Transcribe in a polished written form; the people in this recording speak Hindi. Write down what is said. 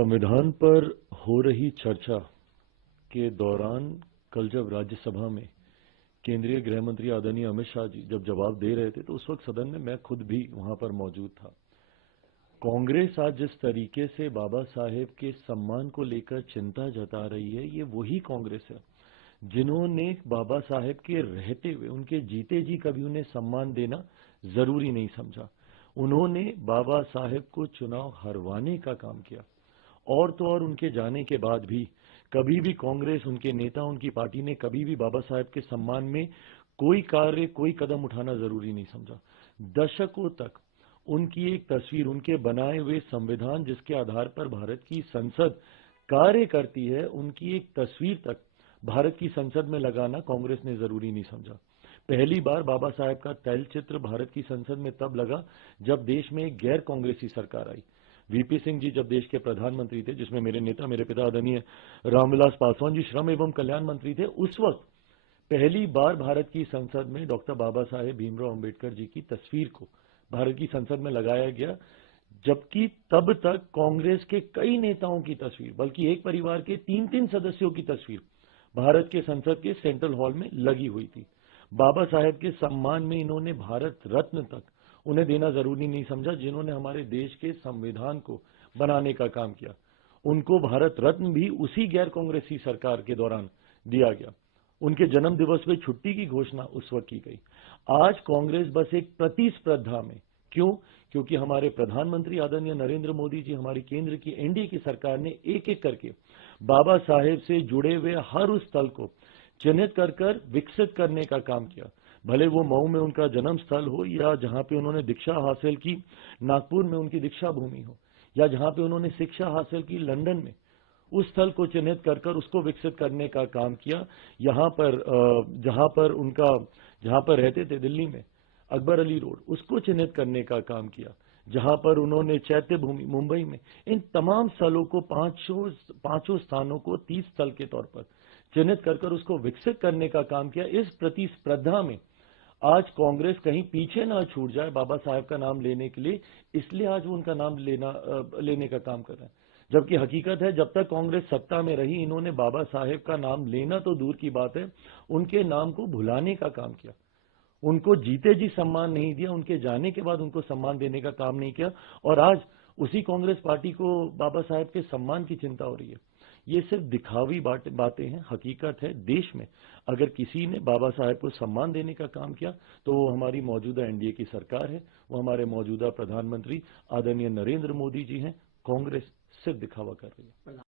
संविधान पर हो रही चर्चा के दौरान कल जब राज्यसभा में केंद्रीय गृह मंत्री आदरणीय अमित शाह जी जब जवाब दे रहे थे तो उस वक्त सदन में मैं खुद भी वहां पर मौजूद था। कांग्रेस आज जिस तरीके से बाबा साहेब के सम्मान को लेकर चिंता जता रही है, ये वही कांग्रेस है जिन्होंने बाबा साहेब के रहते हुए उनके जीते जी कभी उन्हें सम्मान देना जरूरी नहीं समझा। उन्होंने बाबा साहेब को चुनाव हरवाने का काम किया और तो और उनके जाने के बाद भी कभी भी कांग्रेस, उनके नेता, उनकी पार्टी ने कभी भी बाबा साहेब के सम्मान में कोई कार्य, कोई कदम उठाना जरूरी नहीं समझा। दशकों तक उनकी एक तस्वीर, उनके बनाए हुए संविधान जिसके आधार पर भारत की संसद कार्य करती है, उनकी एक तस्वीर तक भारत की संसद में लगाना कांग्रेस ने जरूरी नहीं समझा। पहली बार बाबा साहेब का तैलचित्र भारत की संसद में तब लगा जब देश में एक गैर कांग्रेसी सरकार आई। वीपी सिंह जी जब देश के प्रधानमंत्री थे, जिसमें मेरे नेता, मेरे पिता आदरणीय रामविलास पासवान जी श्रम एवं कल्याण मंत्री थे, उस वक्त पहली बार भारत की संसद में डॉक्टर बाबा साहेब भीमराव अंबेडकर जी की तस्वीर को भारत की संसद में लगाया गया, जबकि तब तक कांग्रेस के कई नेताओं की तस्वीर, बल्कि एक परिवार के 3-3 सदस्यों की तस्वीर भारत के संसद के सेंट्रल हॉल में लगी हुई थी। बाबा साहेब के सम्मान में इन्होंने भारत रत्न तक उन्हें देना जरूरी नहीं समझा, जिन्होंने हमारे देश के संविधान को बनाने का काम किया। उनको भारत रत्न भी उसी गैर कांग्रेसी सरकार के दौरान दिया गया। उनके जन्म दिवस पे छुट्टी की घोषणा उस वक्त की गई। आज कांग्रेस बस एक प्रतिस्पर्धा में, क्यों? क्योंकि हमारे प्रधानमंत्री आदरणीय नरेंद्र मोदी जी, हमारी केंद्र की एनडीए की सरकार ने एक एक करके बाबा साहेब से जुड़े हुए हर उस स्थल को चिन्हित कर विकसित करने का काम किया। भले वो मऊ में उनका जन्म स्थल हो, या जहां पे उन्होंने दीक्षा हासिल की नागपुर में उनकी दीक्षा भूमि हो, या जहां पे उन्होंने शिक्षा हासिल की लंदन में, उस स्थल को चिन्हित कर उसको विकसित करने का काम किया। यहाँ पर जहां पर रहते थे दिल्ली में अकबर अली रोड, उसको चिन्हित करने का काम किया। जहां पर उन्होंने चैत्य भूमि मुंबई में, इन तमाम स्थलों को, पांचों स्थानों को 30 स्थल के तौर पर चिन्हित कर उसको विकसित करने का काम किया। इस प्रतिस्पर्धा में आज कांग्रेस कहीं पीछे ना छूट जाए बाबा साहेब का नाम लेने के लिए, इसलिए आज वो उनका नाम लेने का काम कर रहे हैं। जबकि हकीकत है, जब तक कांग्रेस सत्ता में रही, इन्होंने बाबा साहेब का नाम लेना तो दूर की बात है, उनके नाम को भुलाने का काम किया। उनको जीते जी सम्मान नहीं दिया, उनके जाने के बाद उनको सम्मान देने का काम नहीं किया। और आज उसी कांग्रेस पार्टी को बाबा साहेब के सम्मान की चिंता हो रही है। ये सिर्फ दिखावी बातें हैं। हकीकत है, देश में अगर किसी ने बाबा साहेब को सम्मान देने का काम किया तो वो हमारी मौजूदा एनडीए की सरकार है, वो हमारे मौजूदा प्रधानमंत्री आदरणीय नरेंद्र मोदी जी हैं। कांग्रेस सिर्फ दिखावा कर रही है।